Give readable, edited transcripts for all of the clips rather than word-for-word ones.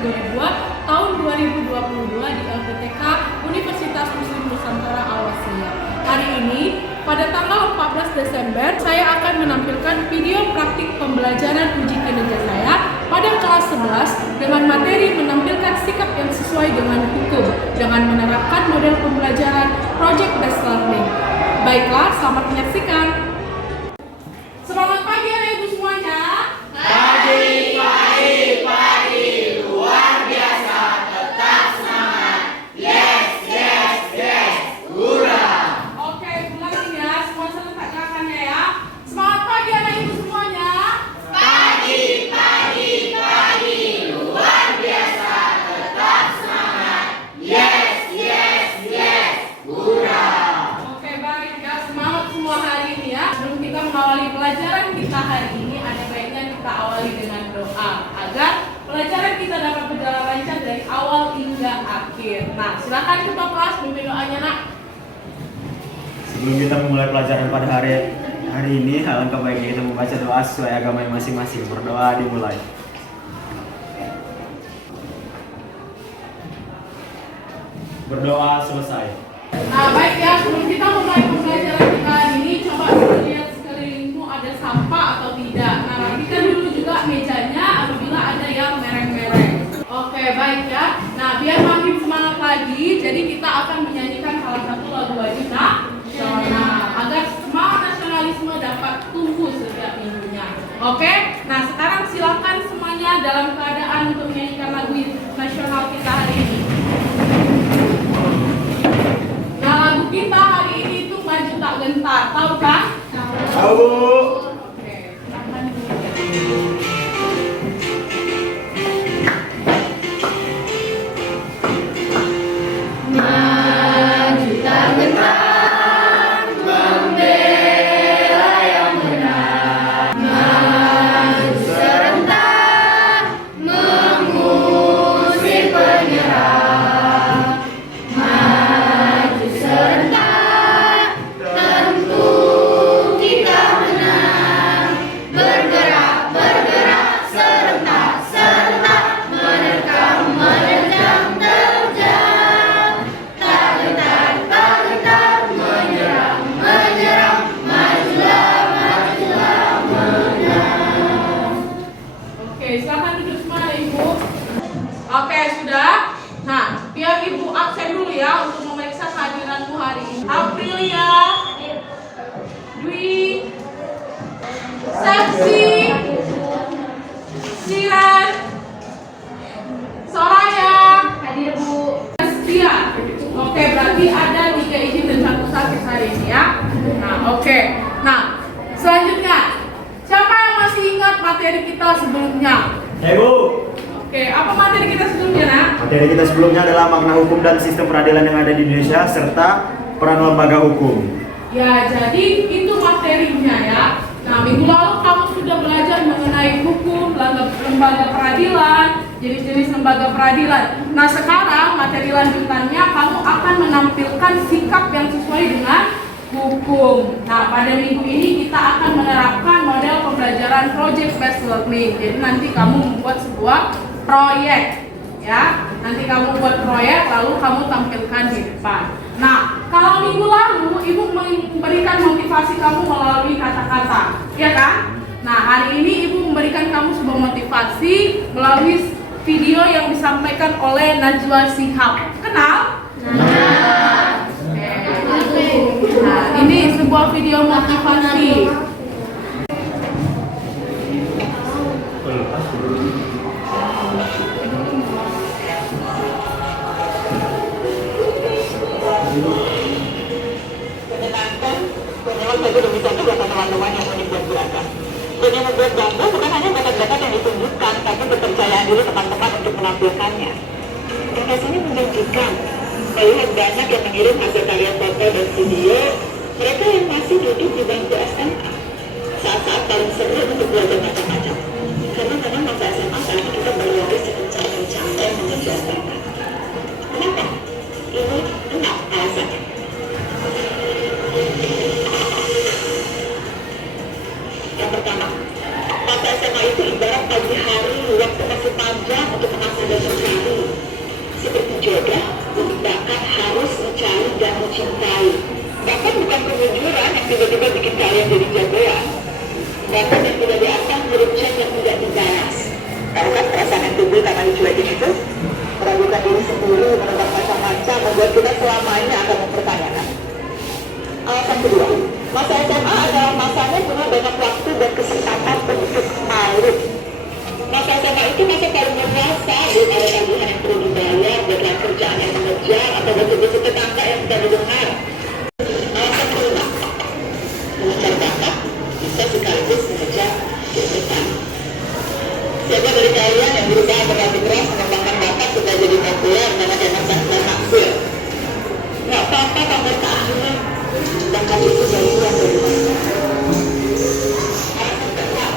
kategori 2 tahun 2022 di LPTK Universitas Muslim Nusantara Al-Wasliyah. Hari ini, pada tanggal 14 Desember, saya akan menampilkan video praktik pembelajaran uji kinerja saya pada kelas 11 dengan materi menampilkan sikap yang sesuai dengan hukum dengan menerapkan model pembelajaran Project Based Learning. Baiklah, selamat menyaksikan. Selamat pagi anak ibu semuanya. Pagi, luar biasa, tetap semangat. Yes, hurra. Oke, ulangi ya, semua serentak gerakannya ya. Semangat pagi anak ibu semuanya. Pagi, luar biasa, tetap semangat. Yes, hurra. Oke, baik ya, semangat semua hari ini ya. Sebelum kita mengawali pelajaran kita hari ini, ada baiknya kita awali dengan doa agar pelajaran kita dapat berjalan lancar dari awal hingga akhir. Nah, silakan ketua kelas pimpin doanya, Nak. Sebelum kita memulai pelajaran pada hari ini, alangkah baiknya kita membaca doa sesuai agama masing-masing. Berdoa dimulai. Berdoa selesai. Nah, baik ya, sebelum kita mulai pembelajaran kita hari ini, coba lihat sekelilingmu ada sampah atau tidak. Nah, rapikan dulu juga mejanya apabila ada yang mereng-mereng. Oke, baik ya. Nah, biar makin semangat lagi, jadi kita akan menyanyikan salah satu lagu wajib nasional agar semangat nasionalisme dapat tumbuh setiap minggunya. Oke, nah sekarang silakan semuanya dalam keadaan untuk menyanyikan lagu nasional kita hari ini. Nah, lagu kita hari ini itu Maju Tak Gentar, tahu kan? Tahu, Bu. Oke, silakan dulu. Maju tak gentar, membela yang benar. Maju serentak, mengusir penyerang. Maju serentak, tentu kita menang. Bergerak serentak, menerkam, menerjang, terjang. Tak gentar, menyerang, majulah, menang. Oke, silakan duduk semua Ibu. Oke, sudah. Nah, biar Ibu absen dulu ya untuk memeriksa kehadiranmu hari ini. Aprilia, Dwi, Sepsi, Siran, Soraya, hadir Bu. Setia. Oke, berarti ada 3 izin dan 1 sakit hari ini ya. Nah, oke. Nah, selanjutnya, siapa yang masih ingat materi kita sebelumnya? Bu. Oke, apa materi kita sebelumnya, Nak? Materi kita sebelumnya adalah makna hukum dan sistem peradilan yang ada di Indonesia serta peran lembaga hukum. Ya, jadi itu materinya ya. Nah, minggu lalu kamu sudah belajar mengenai hukum, lembaga peradilan, jenis-jenis lembaga peradilan. Nah, sekarang materi lanjutannya kamu akan menampilkan sikap yang sesuai dengan hukum. Nah, pada minggu ini kita akan menerapkan model pembelajaran Project Based Learning. Jadi nanti kamu membuat sebuah proyek, ya. Nanti kamu buat proyek, lalu kamu tampilkan di depan. Nah, kalau minggu lalu Ibu memberikan motivasi kamu melalui kata-kata, ya kan? Nah, hari ini Ibu memberikan kamu sebuah motivasi melalui video yang disampaikan oleh Najwa Shihab. Kenal? Nah, ini sebuah video motivasi. Menyenangkan, menyewa satu demi satu data teman-teman yang membuat beragam. Dan yang membuat bangga bukan hanya bakat-bakat yang ditunjukkan, tapi kepercayaan diri teman-teman untuk menampilkannya. Dan hasilnya menunjukkan, melihat banyak yang mengirim hasil karya foto dan video, mereka yang masih duduk di bangku SMA. Saat-saat paling seru untuk belajar macam-macam. Karena memang masa SMA saat kita berlari sekencang-kencangnya menuju SMA. Kenapa? Ini 6 alasannya. Yang pertama, masa SMA itu ibarat pagi hari, waktu masih panjang untuk mengasah dan mencari dan mencintai. Bahkan bukan kejujuran yang tiba-tiba bikin kalian jadi jagoan. Bahkan yang tidak diangkat huruf chat yang tidak dibalas. Tahu kan perasaan yang timbul karena dicuekin itu? Meragukan diri sendiri, menebak macam-macam, membuat kita selamanya akan mempertanyakan. Alasan kedua, masa SMA adalah masanya punya banyak waktu dan kesempatan untuk malu. Masa SMA itu masa paling merasa, belum ada tagihan yang perlu dibayar, deadline kerjaan yang mengejar, atau gosip-gosip tetangga yang tidak didengar. Alasan kelima, mengejar bakat bisa sekaligus mengejar kehidupan. Siapa dari kalian yang berusaha berlatih keras mengembangkan bakat supaya jadi populer dan enak dan naksir? Nggak apa-apa kamu keahlian, dan kamu itu dari yang berbeda.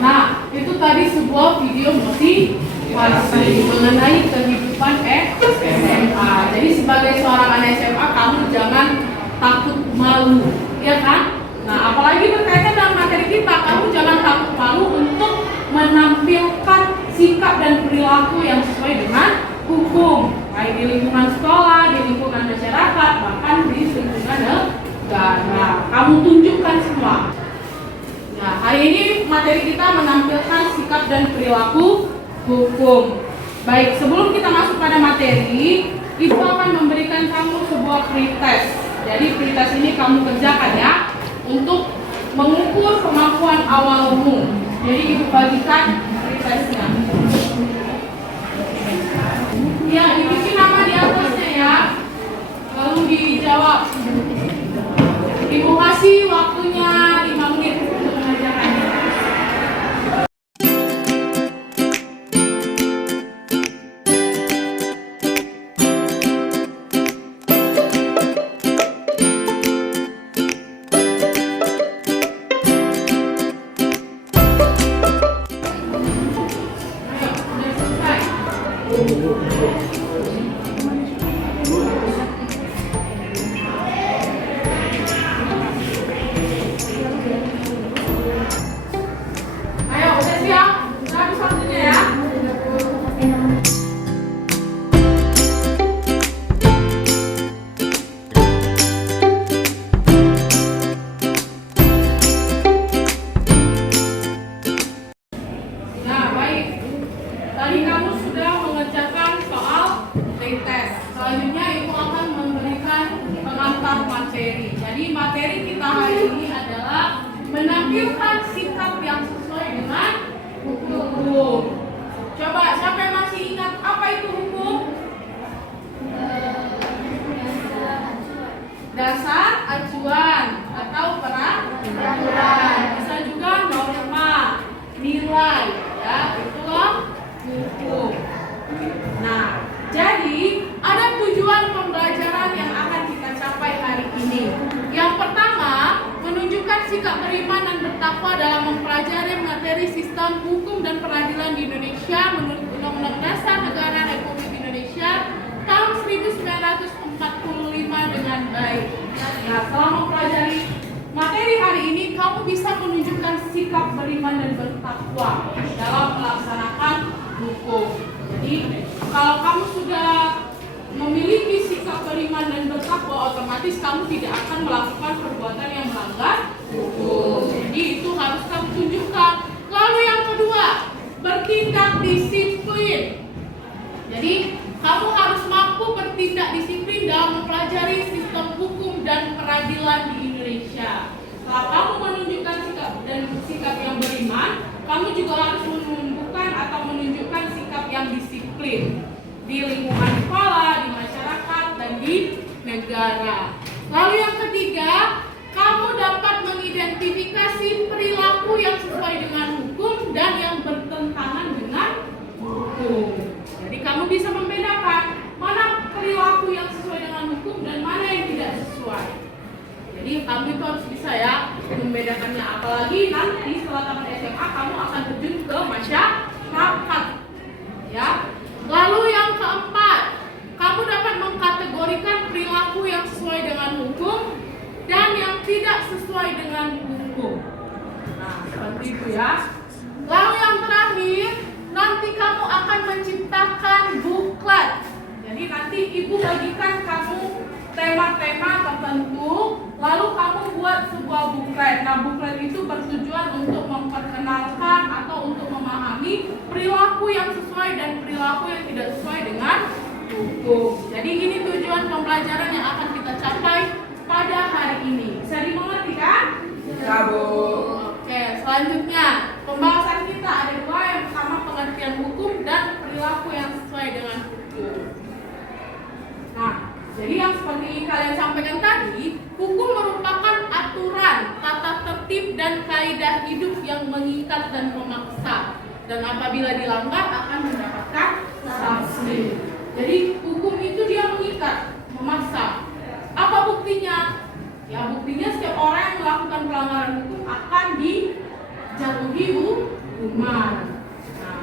Nah, itu tadi sebuah video motivasi mengenai kehidupan SMA. Jadi sebagai seorang anak SMA, kamu jangan takut malu, ya kan? Nah, apalagi berkaitan dengan materi kita, kamu jangan takut malu untuk menampilkan sikap dan perilaku yang sesuai dengan hukum, baik di lingkungan sekolah, di lingkungan masyarakat, bahkan di lingkungan negara. Kamu tunjukkan semua. Nah, hari ini materi kita menampilkan sikap dan perilaku hukum. Baik, sebelum kita masuk pada materi, Ibu akan memberikan kamu sebuah pretest. Jadi pretest ini kamu kerjakan ya, untuk mengukur kemampuan awalmu. Jadi Ibu bagikan pretestnya. Ya, dibikin nama di atasnya ya, lalu dijawab. Ibu kasih waktunya 5 menit untuk mengerjakannya. Jadi materi kita hari ini adalah menampilkan sikap yang sesuai dengan hukum. Coba siapa yang masih ingat apa itu hukum? Dasar, acuan, atau peraturan. Bisa juga norma, nilai, ya itulah hukum. Nah, jadi ada tujuan pembelajaran yang akan kita capai hari ini. Yang pertama, menunjukkan sikap beriman dan bertakwa dalam mempelajari materi sistem hukum dan peradilan di Indonesia menurut Undang-Undang Dasar Negara Republik Indonesia tahun 1945 dengan baik. Nah, setelah mempelajari materi hari ini, kamu bisa menunjukkan sikap beriman dan bertakwa dalam melaksanakan hukum. Jadi, kalau kamu sudah memiliki sikap beriman dan bertakwa, otomatis kamu tidak akan melakukan perbuatan yang melanggar hukum. Jadi itu harus kamu tunjukkan. Lalu yang kedua, bertindak disiplin. Jadi kamu harus mampu bertindak disiplin dalam mempelajari sistem hukum dan peradilan di Indonesia. Setelah kamu menunjukkan sikap yang beriman, kamu juga harus menunjukkan sikap yang disiplin di lingkungan sekolah, di masyarakat, dan di negara. Lalu yang ketiga, kamu dapat mengidentifikasi perilaku yang sesuai dengan hukum dan yang bertentangan dengan hukum. Jadi kamu bisa membedakan mana perilaku yang sesuai dengan hukum dan mana yang tidak sesuai. Jadi kamu itu harus bisa ya membedakannya. Apalagi nanti setelah tamat SMA kamu akan terjun ke masyarakat. Ya. Lalu yang keempat, kamu dapat mengkategorikan perilaku yang sesuai dengan hukum dan yang tidak sesuai dengan hukum. Nah, seperti itu ya. Lalu yang terakhir, nanti kamu akan menciptakan buklet. Jadi nanti ibu bagikan kamu tema-tema tertentu, lalu kamu buat sebuah buklet. Nah, buklet itu bertujuan untuk memperkenalkan atau untuk memahami perilaku yang sesuai dan perilaku yang tidak sesuai dengan hukum. Jadi ini tujuan pembelajaran yang akan kita capai pada hari ini. Bisa dimengerti kan? Bisa, Bu. Oke, selanjutnya pembahasan kita ada dua. Yang pertama pengertian hukum dan perilaku yang sesuai dengan hukum. Nah, jadi yang seperti kalian sampaikan tadi, hukum merupakan aturan, tata tertib dan kaidah hidup yang mengikat dan memaksa. Dan apabila dilanggar akan mendapatkan sanksi. Jadi hukum itu dia mengikat, memaksa. Apa buktinya? Ya buktinya setiap orang yang melakukan pelanggaran hukum akan dijatuhi hukuman. Nah,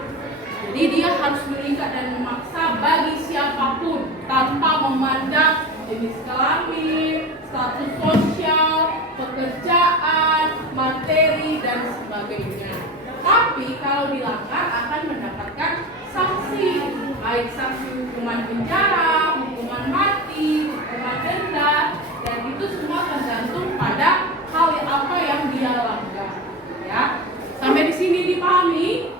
jadi dia harus mengikat dan memaksa bagi siapapun tanpa memandang jenis kelamin, status sosial, pekerjaan, materi dan sebagainya. Tapi kalau dilanggar akan mendapatkan sanksi, baik sanksi hukuman penjara, hukuman mati, hukuman denda, dan itu semua tergantung pada hal apa yang dia langgar. Ya, sampai di sini dipahami?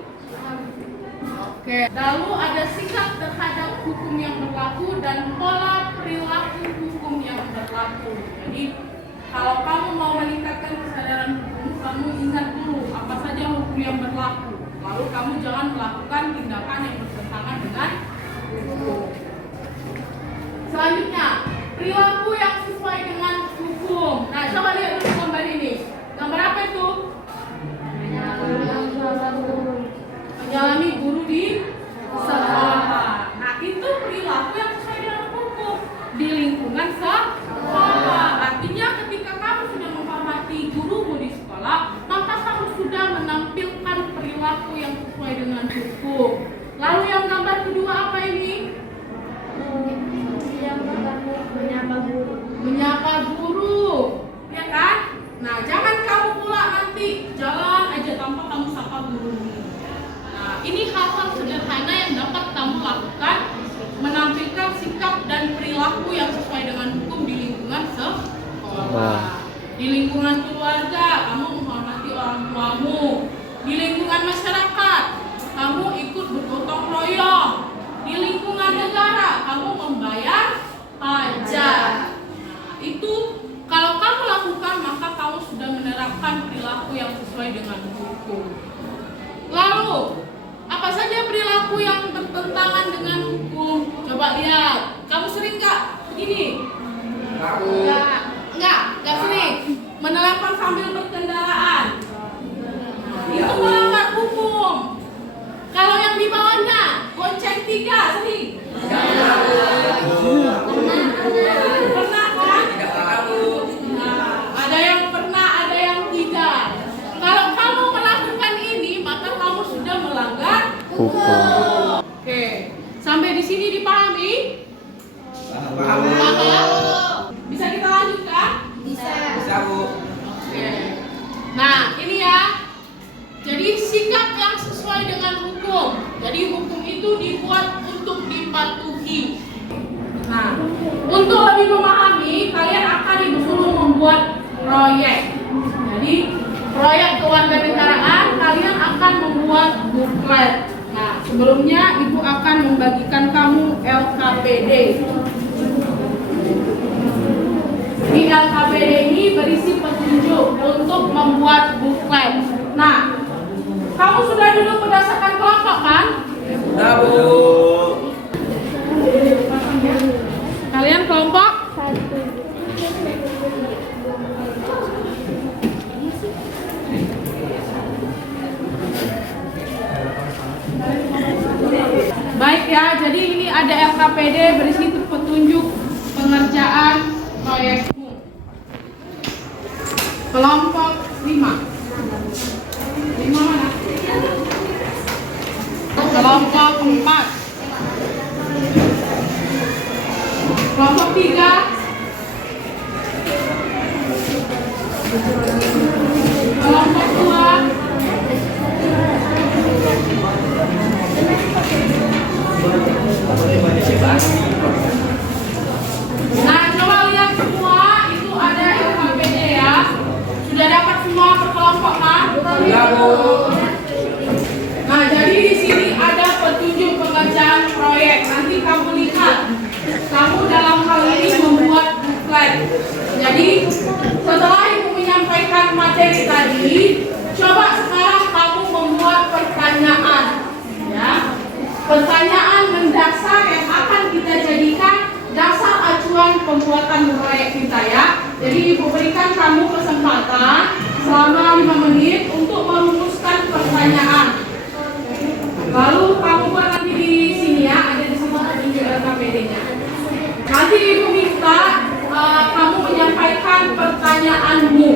Oke. Lalu ada sikap terhadap hukum yang berlaku dan pola perilaku hukum yang berlaku. Jadi kalau kamu mau meningkatkan kesadaran hukum, kamu ingat dulu apa saja hukum yang berlaku. Lalu kamu jangan melakukan tindakan yang bertentangan dengan hukum. Selanjutnya, perilaku yang sesuai dengan hukum. Nah, coba lihat dulu gambar ini. Gambar apa itu? Menyalami guru di sekolah. Nah, itu perilaku yang sesuai dengan hukum di lingkungan sekolah. Artinya ketika kamu sudah menghormati gurumu di sekolah, maka kamu sudah menampilkan perilaku yang sesuai dengan hukum. Lalu yang gambar kedua apa ini? Menyapa guru, ya kan? Nah, jangan kamu pula nanti jalan aja tanpa kamu sapa gurumu. Nah, ini hal-hal sederhana yang dapat kamu lakukan, menampilkan sikap dan perilaku yang sesuai dengan hukum di lingkungan sekolah. Di lingkungan keluarga, kamu menghormati orang tuamu. Di lingkungan masyarakat, kamu ikut bergotong royong. Di lingkungan negara, kamu membayar pajak. Nah, itu kalau kamu lakukan, maka kamu sudah menerapkan perilaku yang sesuai dengan hukum. Lalu, apa saja perilaku yang bertentangan dengan hukum? Coba lihat. Kamu sering nggak begini? Nggak sering. Menelepon sambil berkendaraan. Itu melanggar hukum. Kalau yang di bawahnya, gonceng 3 sering? Pernah kan? Nah, ada yang pernah, ada yang tidak. Kalau kamu melakukan ini, maka kamu sudah melanggar hukum. Oke, sampai di sini dipahami? Paham? Bisa kita lanjutkan? Bisa, Bu. Oke. Nah, ini ya. Jadi sikap yang sesuai dengan hukum. Jadi hukum itu dibuat untuk dipatuhi. Nah, untuk lebih memahami, kalian akan disuruh membuat proyek. Jadi proyek kewarganegaraan, kalian akan membuat buklet. Nah, sebelumnya ibu akan membagikan kamu LKPD. Di LKPD ini berisi petunjuk untuk membuat buklet. Nah, kamu sudah duduk berdasarkan kelompok kan? Sudah, Bu. Kalian kelompok? Baik ya, jadi ini ada LKPD berisi petunjuk pengerjaan proyekmu. Kelompok 5. 5 mana? Kelompok 4. Kelompok 3. Kelompok 2. 5 menit untuk merumuskan pertanyaan. Lalu kamu buat nanti di sini ya, ada di sini KPD-nya. Nanti Ibu minta kamu menyampaikan pertanyaanmu.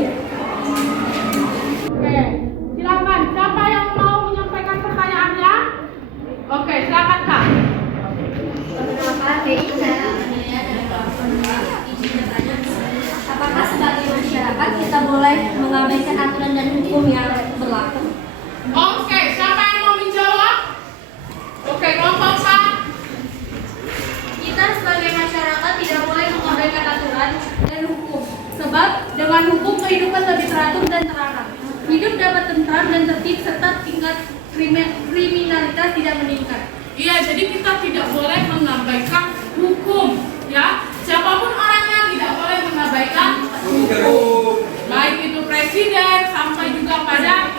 Oke, silakan. Siapa yang mau menyampaikan pertanyaannya? Oke, silakan Kak. Apakah sebagai masyarakat kita boleh mengabaikan aturan dan hukum yang berlaku? Oke, siapa yang mau menjawab? Oke, kelompok A. Kita sebagai masyarakat tidak boleh mengabaikan aturan dan hukum, sebab dengan hukum kehidupan lebih teratur dan terarah. Hidup dapat tentram dan tertib serta tingkat kriminalitas tidak meningkat. Iya, jadi kita tidak boleh mengabaikan hukum, ya. Siapapun orangnya tidak boleh mengabaikan hukum. Baik itu presiden sampai juga pada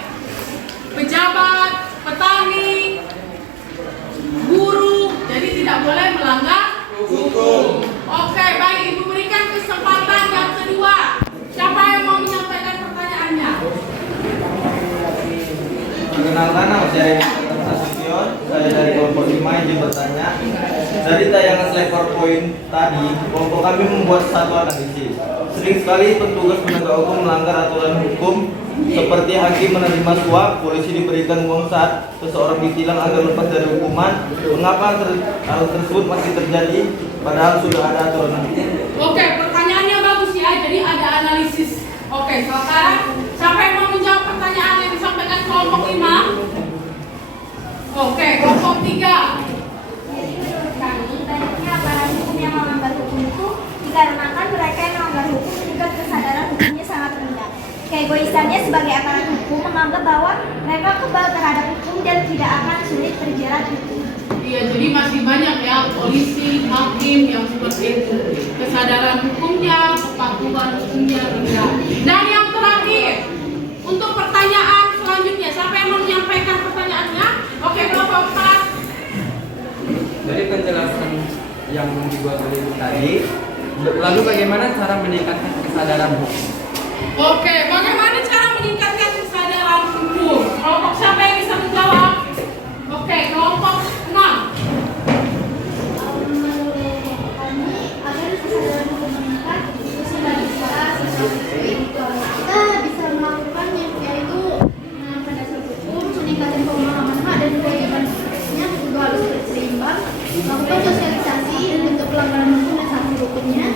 pejabat, petani, guru. Jadi tidak boleh melanggar hukum. Oke, baik, Ibu berikan kesempatan yang kedua. Siapa yang mau menyampaikan pertanyaannya? Perkenalkan, nama saya Nasution. Saya dari kelompok 5 yang ingin bertanya. Dari tayangan slide PowerPoint tadi, kelompok kami membuat satu analisis. Sering sekali petugas penegak hukum melanggar aturan hukum, seperti hakim menerima suap, polisi diberikan uang saat seseorang ditilang agar lepas dari hukuman. Mengapa hal tersebut masih terjadi, padahal sudah ada aturan hukum? Oke, pertanyaannya bagus ya. Jadi ada analisis. Oke, sekarang siapa yang mau menjawab pertanyaan yang disampaikan kelompok 5? Oke, kelompok 3. Kami banyaknya aparat hukum yang melanggar hukum itu dikarenakan mereka yang melanggar hukum juga kesadaran hukumnya sangat rendah. Keegoisannya sebagai aparat hukum menganggap bahwa mereka kebal terhadap hukum dan tidak akan sulit terjerat hukum. Iya, jadi masih banyak ya polisi, hakim yang seperti itu. Kesadaran hukumnya, kepatuhan hukumnya rendah. Dan yang terakhir, untuk pertanyaan selanjutnya, siapa yang mau menyampaikan pertanyaannya? Oke, kelompok 4. Dari penjelasan yang dibuat oleh Ibu tadi, lalu bagaimana cara meningkatkan kesadaran hukum? Oke, bagaimana cara meningkatkan kesadaran hukum? Kelompok siapa yang bisa menjawab? Oke, kelompok 6. Agar kesadaran hukum meningkat, khususnya bagi para siswa kita bisa melakukan yaitu mengenalkan dasar hukum, meningkatkan pemahaman hak dan kewajibannya juga harus berseimbang, melakukan sosialisasi untuk pelanggaran hukum dan sanksi hukumnya,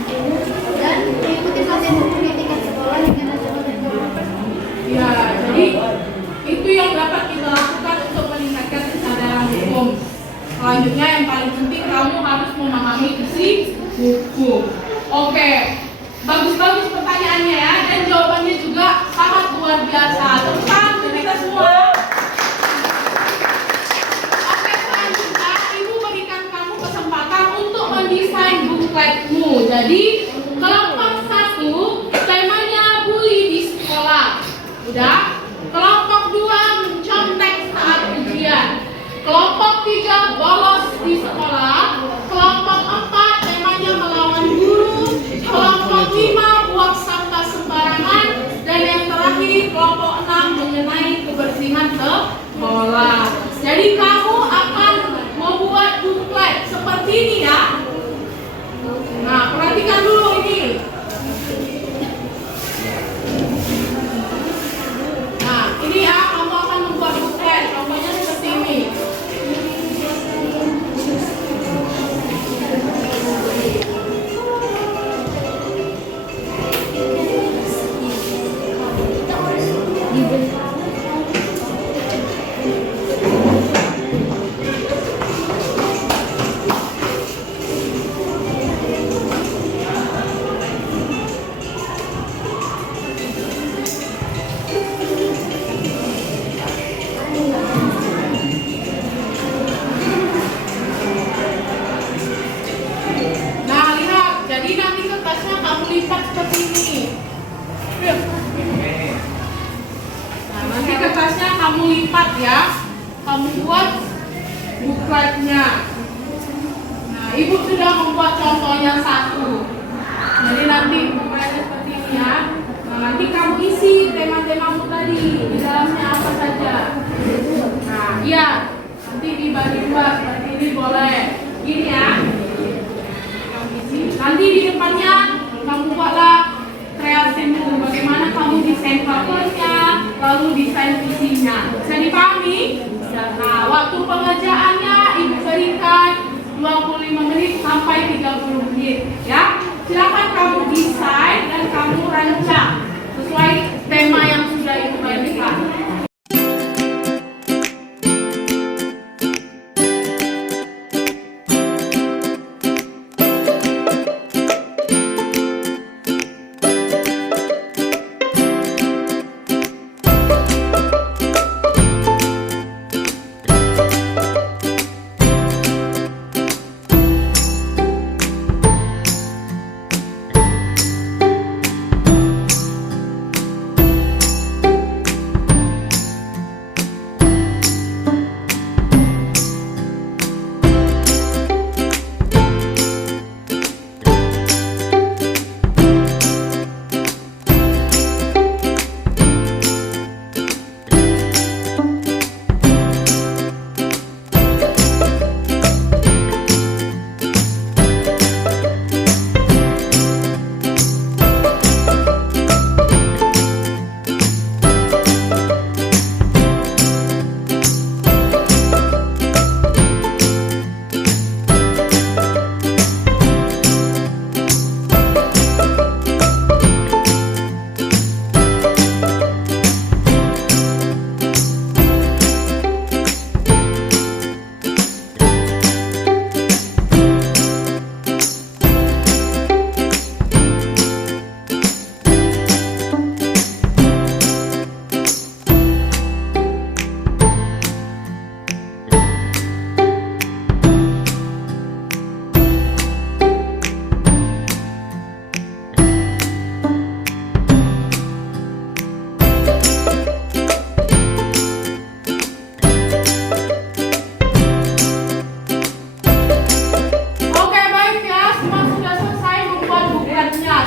dan mengikuti pelatihan hukum di tingkat sekolah hingga nasional dan internasional. Ya, jadi itu yang dapat kita lakukan untuk meningkatkan kesadaran hukum. Selanjutnya yang paling penting kamu harus memahami isi hukum. Oke, bagus-bagus pertanyaannya ya, dan jawabannya juga sangat luar biasa. Tepuk tangan untuk kita semua. Oke, selanjutnya Ibu berikan kamu kesempatan untuk mendesain bukletmu. Jadi kelompok 1 temanya bully di sekolah. Udah? Kelompok 2 mencontek saat ujian. Kelompok 3 bolos di sekolah. Kelompok 4 temanya melawan guru. Kelompok 5 buang sampah sembarangan. Dan yang terakhir kelompok 6 mengenai kebersihan sekolah. Jadi kamu akan membuat buklet seperti ini ya. Nah, perhatikan dulu ini. Nah, ini ya, kamu akan membuat buklet. Contohnya seperti ini. Nah, lihat. Jadi nanti kertasnya kamu lipat seperti ini. Nah, nanti kertasnya kamu lipat ya. Kamu buat bukletnya. Nah, Ibu sudah membuat contohnya 1. Jadi nanti bukletnya seperti ini ya. Nah, Nah, nanti kamu isi tema-temamu tadi di dalamnya apa saja. Nah, iya, nanti dibagi dua seperti ini boleh. Gini ya. Kamu isi. Nanti di depannya kamu buatlah kreasimu. Bagaimana kamu desain covernya, lalu desain isinya. Bisa dipahami? Nah, waktu pengerjaannya Ibu berikan 25 menit sampai 30 menit ya. Silakan kamu desain dan kamu rancang sesuai tema yang sudah Ibu berikan.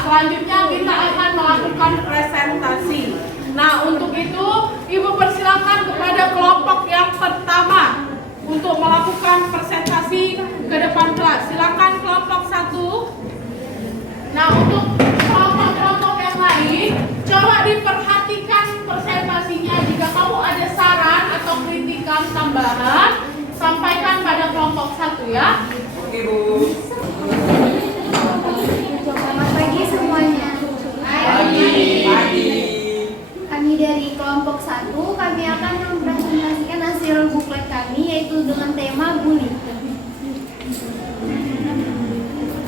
Selanjutnya kita akan melakukan presentasi. Nah, untuk itu Ibu persilakan kepada kelompok yang pertama untuk melakukan presentasi ke depan kelas. Silakan kelompok 1. Nah, untuk kelompok-kelompok yang lain, coba diperhatikan presentasinya. Jika kamu ada saran atau kritikan tambahan, sampaikan pada kelompok 1 ya. Oke, Bu. Selamat pagi semuanya. Pagi. Kami dari kelompok 1, kami akan mempresentasikan hasil buklet kami yaitu dengan tema bully.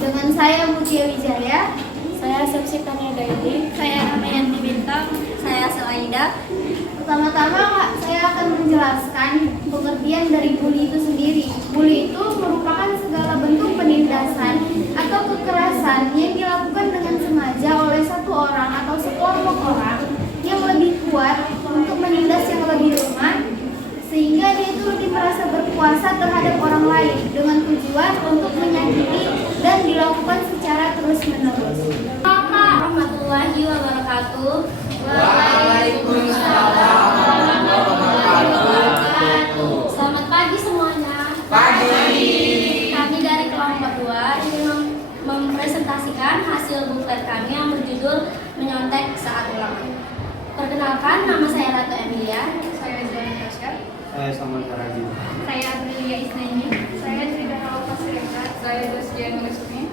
Dengan saya Mutia Wijaya, saya Sepsitania Daili, saya Amayanti Bintang, saya Selaida. Pertama-tama saya akan menjelaskan pengertian dari bully itu sendiri. Bully itu merupakan segala bentuk penindasan atau kekerasan yang dilakukan dengan sengaja oleh satu orang atau sekelompok orang yang lebih kuat untuk menindas yang lebih lemah, sehingga dia itu lebih merasa berkuasa terhadap orang lain dengan tujuan untuk menyakiti dan dilakukan secara terus-menerus. Warahmatullahi wabarakatuh. Waalaikumsalam warahmatullahi wabarakatuh. Selamat pagi semuanya. Pagi. Kami dari kelompok 2 ingin mempresentasikan hasil buklet kami yang berjudul Menyontek Saat Ulangan. Perkenalkan, nama saya Ratu Emilia. Saya Zani Kasyar. Saya Samantha Rajin. Saya Aprilia Isnaini. Saya Trida Halpa Siregar. Saya Desdian Resmi.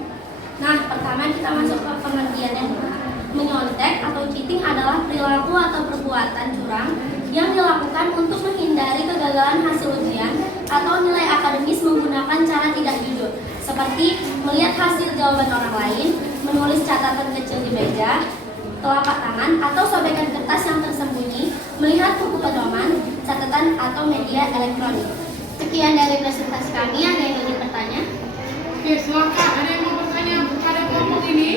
Nah, pertama kita masuk ke pengertian yang benar. Menyontek atau cheating adalah perilaku atau perbuatan curang yang dilakukan untuk menghindari kegagalan hasil ujian atau nilai akademis menggunakan cara tidak jujur, seperti melihat hasil jawaban orang lain, menulis catatan kecil di meja, telapak tangan, atau sobekan kertas yang tersembunyi, melihat buku pedoman, catatan, atau media elektronik. Sekian dari presentasi kami. Ada yang ingin bertanya? Oke, silakan. Ada yang mau bertanya kepada kelompok ini?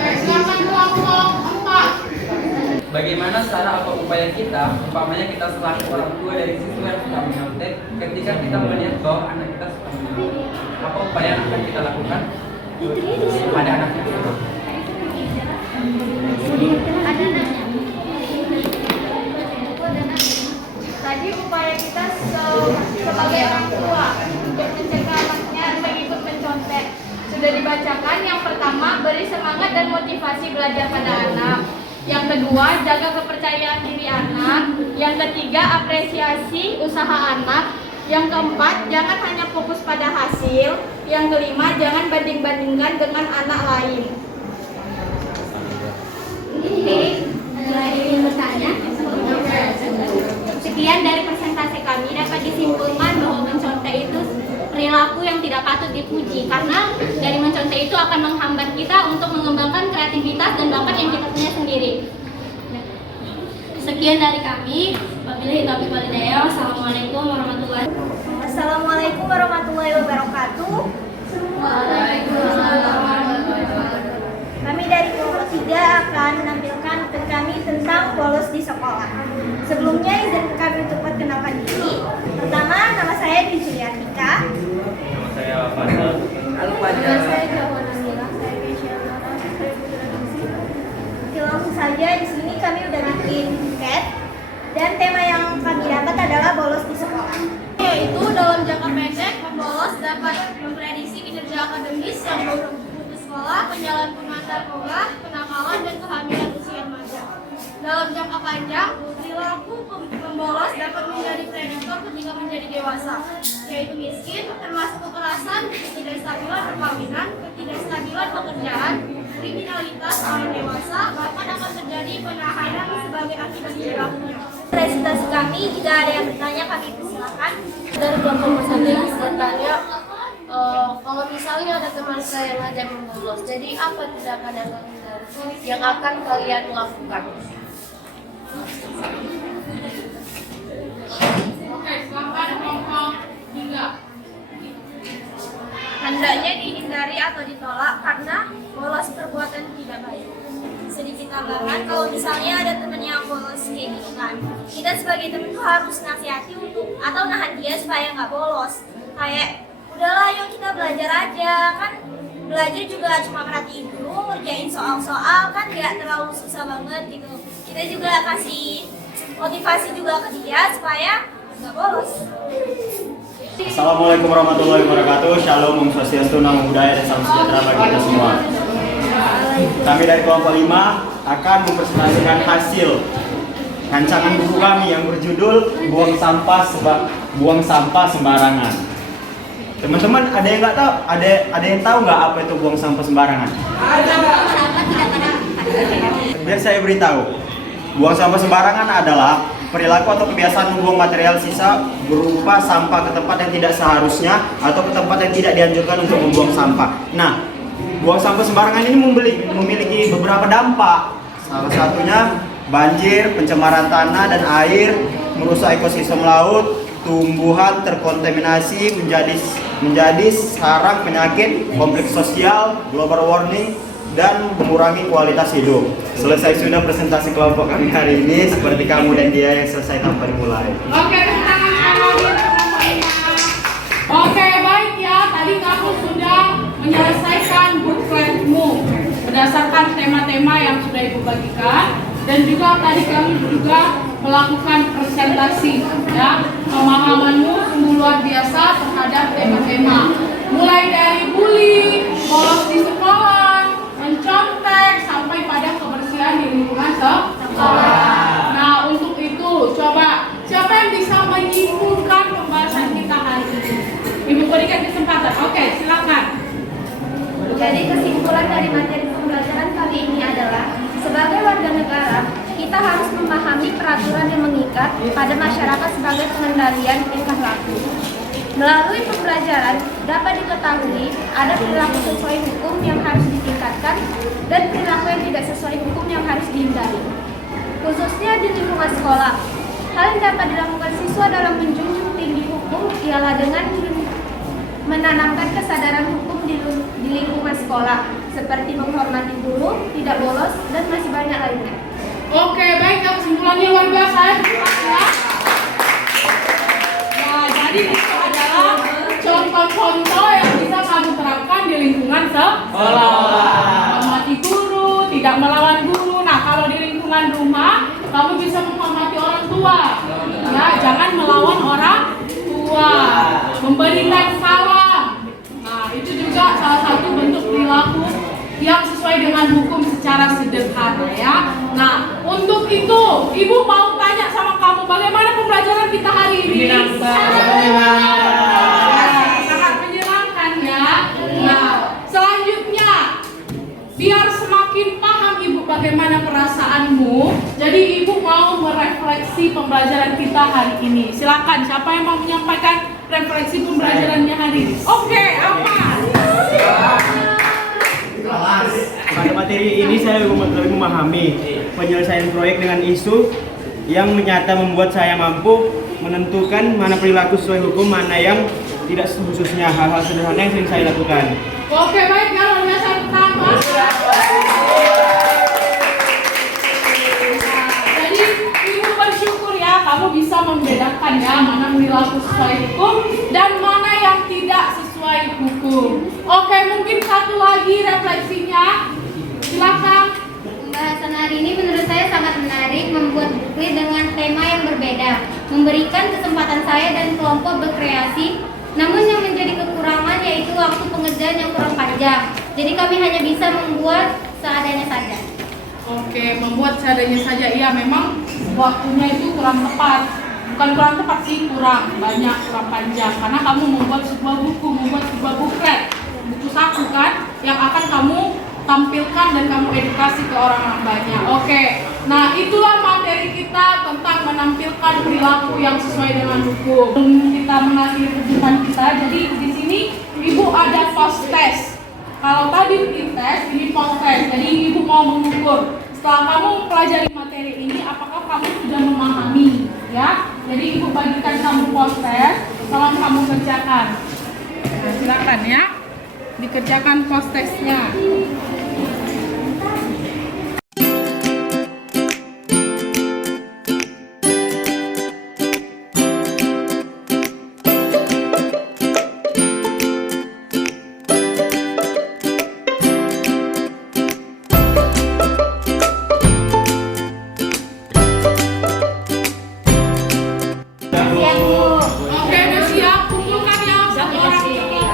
Oke, silakan kelompok 4. Bagaimana cara atau upaya kita, umpamanya kita selaku orang tua dari siswa yang sudah menyontek, ketika kita melihat bahwa anak kita suka menyontek, apa upaya yang akan kita lakukan pada anak tersebut? Ada nanya. Tadi upaya kita sebagai orang tua untuk mencegah anaknya mengikut mencontek sudah dibacakan. Yang pertama, beri semangat dan motivasi belajar pada anak. Yang kedua, jaga kepercayaan diri anak. Yang ketiga, apresiasi usaha anak. Yang keempat, jangan hanya fokus pada hasil. Yang kelima, jangan banding-bandingkan dengan anak lain. Oke, ingin bertanya. Sekian dari presentasi kami dapat disimpulkan bahwa mencontek itu perilaku yang tidak patut dipuji, karena dari mencontek itu akan menghambat kita untuk mengembangkan kreativitas dan bakat yang kita punya sendiri. Sekian dari kami. Wabillahi taufiq wal hidayah. Wassalamualaikum warahmatullahi wabarakatuh. Assalamualaikum warahmatullahi wabarakatuh. Kami dari kelompok 3 akan menampilkan kami tentang bolos di sekolah. Sebelumnya izin kami untuk perkenalkan diri. Pertama, nama saya Dwi Suliatika. Nama saya Fadil. Nama saya Jawana Mila. Saya Keisha Nora. Saya Putra Ningsi. Oke, langsung saja di sini kami udah bikin cat. Dan tema yang kami dapat adalah bolos di sekolah. Yaitu dalam jangka pendek, membolos dapat memprediksi kinerja akademis yang buruk, putus sekolah, penyalahgunaan narkoba, kenakalan, dan kehamilan usia remaja. Dalam jangka panjang, perilaku pembolos dapat menjadi prediktor ketika menjadi dewasa, yaitu miskin, termasuk kekerasan, ketidakstabilan perkawinan, ketidakstabilan pekerjaan, kriminalitas orang dewasa, bahkan akan terjadi penahanan sebagai akibat perilakunya. Presentasi kami, jika ada yang bertanya kami persilakan. Dari kelompok satu yang bertanya, kalau misalnya ada teman saya yang ngajak membolos, jadi apa tindakan yang akan kalian lakukan? Oke, silakan kelompok 3. Hendaknya dihindari atau ditolak karena bolos perbuatan tidak baik. Sedikit tambahan, kalau misalnya ada teman yang bolos kayak gitu kan, kita sebagai teman tuh harus nasihati untuk atau nahan dia supaya nggak bolos. Kayak udahlah, yuk kita belajar aja kan. Belajar juga cuma merhatiin dulu, ngerjain soal-soal kan nggak terlalu susah banget gitu. Kita juga kasih motivasi juga ke dia supaya nggak bolos. Assalamualaikum warahmatullahi wabarakatuh. Shalom, Om Swastiastu, Namo Buddhaya, dan salam sejahtera bagi kita semua. Kami dari kelompok 5 akan mempresentasikan hasil rancangan buku kami yang berjudul Buang Sampah Sembarangan. Teman-teman, ada yang nggak tahu? Ada yang tahu nggak apa itu buang sampah sembarangan? Biar saya beritahu. Buang sampah sembarangan adalah perilaku atau kebiasaan membuang material sisa berupa sampah ke tempat yang tidak seharusnya atau ke tempat yang tidak dianjurkan untuk membuang sampah. Nah, buang sampah sembarangan ini memiliki beberapa dampak. Salah satunya banjir, pencemaran tanah dan air, merusak ekosistem laut, tumbuhan terkontaminasi, menjadi sarang penyakit, konflik sosial, global warming, dan mengurangi kualitas hidup. Selesai sudah presentasi kelompok kami hari ini. Seperti kamu dan dia yang selesai tanpa dimulai. Oke, tepuk tangan sekali lagi untuk kelompok 5. Oke, baik ya. Tadi kamu sudah menyelesaikan bookletmu berdasarkan tema-tema yang sudah Ibu bagikan, dan juga tadi kami juga melakukan presentasi ya. Pemahamanmu sungguh luar biasa terhadap tema-tema. Mulai dari bully, bolos di sekolah, mencontek, sampai pada kebersihan di lingkungan sekolah. Nah, untuk itu coba siapa yang bisa menyimpulkan pembahasan kita hari ini? Ibu berikan kesempatan. Oke, silakan. Jadi kesimpulan dari materi pembelajaran kali ini adalah sebagai warga negara, kita harus memahami peraturan yang mengikat pada masyarakat sebagai pengendalian tingkah laku. Melalui pembelajaran dapat diketahui ada perilaku sesuai hukum yang harus ditingkatkan dan perilaku yang tidak sesuai hukum yang harus dihindari. Khususnya di lingkungan sekolah, hal yang dapat dilakukan siswa dalam menjunjung tinggi hukum ialah dengan menanamkan kesadaran hukum di lingkungan sekolah, seperti menghormati guru, tidak bolos, dan masih banyak lainnya. Oke, baik, kesimpulannya luar biasa ya. Nah, jadi itu adalah contoh-contoh yang bisa kamu terapkan di lingkungan sekolah. Menghormati guru, tidak melawan guru. Nah, kalau di lingkungan rumah, kamu bisa menghormati orang tua. Ya, jangan melawan orang tua. Memberikan salam. Nah, itu juga salah satu bentuk perilaku yang sesuai dengan hukum secara sederhana ya. Nah, untuk itu, Ibu mau tanya sama kamu, bagaimana pembelajaran kita hari ini? Sangat menyenangkan ya. Nah, selanjutnya, biar semakin paham Ibu bagaimana perasaanmu, jadi Ibu mau merefleksi pembelajaran kita hari ini. Silakan, siapa yang mau menyampaikan refleksi pembelajarannya hari ini? Oke, apa? Pada materi ini saya lebih memahami penyelesaian proyek dengan isu yang nyata membuat saya mampu menentukan mana perilaku sesuai hukum, mana yang tidak, khususnya hal-hal sederhana yang sering saya lakukan. Oke, baik ya, luar biasa pertama. Jadi Ibu bersyukur ya, kamu bisa membedakan ya mana perilaku sesuai hukum dan mana yang tidak sesuai hukum. Oke, mungkin satu lagi refleksinya. Silakan. Pembahasan hari ini menurut saya sangat menarik, membuat buku dengan tema yang berbeda, memberikan kesempatan saya dan kelompok berkreasi. Namun yang menjadi kekurangan yaitu waktu pengerjaan yang kurang panjang. Jadi kami hanya bisa membuat seadanya saja. Oke, membuat seadanya saja. Iya, memang waktunya itu kurang tepat. Bukan kurang tepat sih, kurang banyak, kurang panjang. Karena kamu membuat sebuah buku, membuat sebuah buklet, buku saku kan, yang akan kamu tampilkan dan kamu edukasi ke orang-orang banyak. Oke, nah itulah materi kita tentang menampilkan perilaku yang sesuai dengan hukum. Kita mengakhiri kegiatan kita, jadi di sini Ibu ada post test. Kalau tadi pre-test, ini post test. Jadi Ibu mau mengukur setelah kamu pelajari materi ini, apakah kamu sudah memahami, ya? Jadi Ibu bagikan kamu post test, tolong kamu kerjakan. Nah, silakan ya, dikerjakan post testnya. Oke, udah siap, kumpulkan ya satu orang kelompok.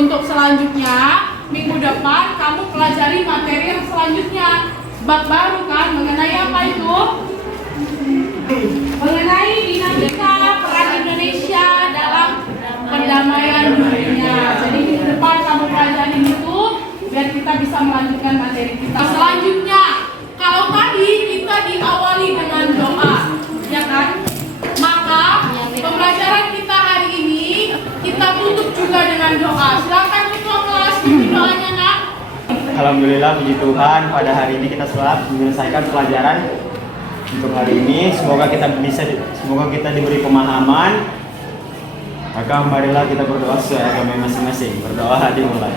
Untuk selanjutnya, minggu depan kamu pelajari materi yang selanjutnya. Bab baru kan, mengenai apa itu? Mengenai dinamika peran Indonesia dalam perdamaian dunia. Jadi minggu depan kamu pelajari itu, biar kita bisa melanjutkan materi kita. Selanjutnya, kalau tadi kita diawali dengan doa, ya kan? Maka pembelajaran kita hari ini kita tutup juga dengan doa. Silakan ketua kelas pimpin doanya, Nak. Alhamdulillah, puji Tuhan, pada hari ini kita telah menyelesaikan pelajaran untuk hari ini. Semoga kita diberi pemahaman. Maka marilah kita berdoa sesuai agama masing-masing. Berdoa dimulai.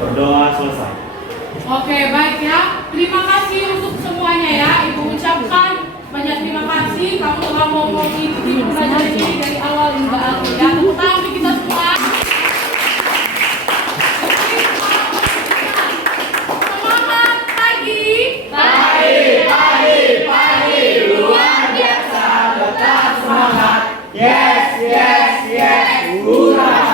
Berdoa selesai. Oke, baik ya. Terima kasih untuk semuanya ya. Ibu ucapkan banyak terima kasih. Kamu telah mau mengikuti pembelajaran ini dari awal hingga akhir ya. Tepuk tangan untuk kita semua. Semangat pagi. Pagi, luar biasa, tetap semangat. Yes, yes, yes, hurra.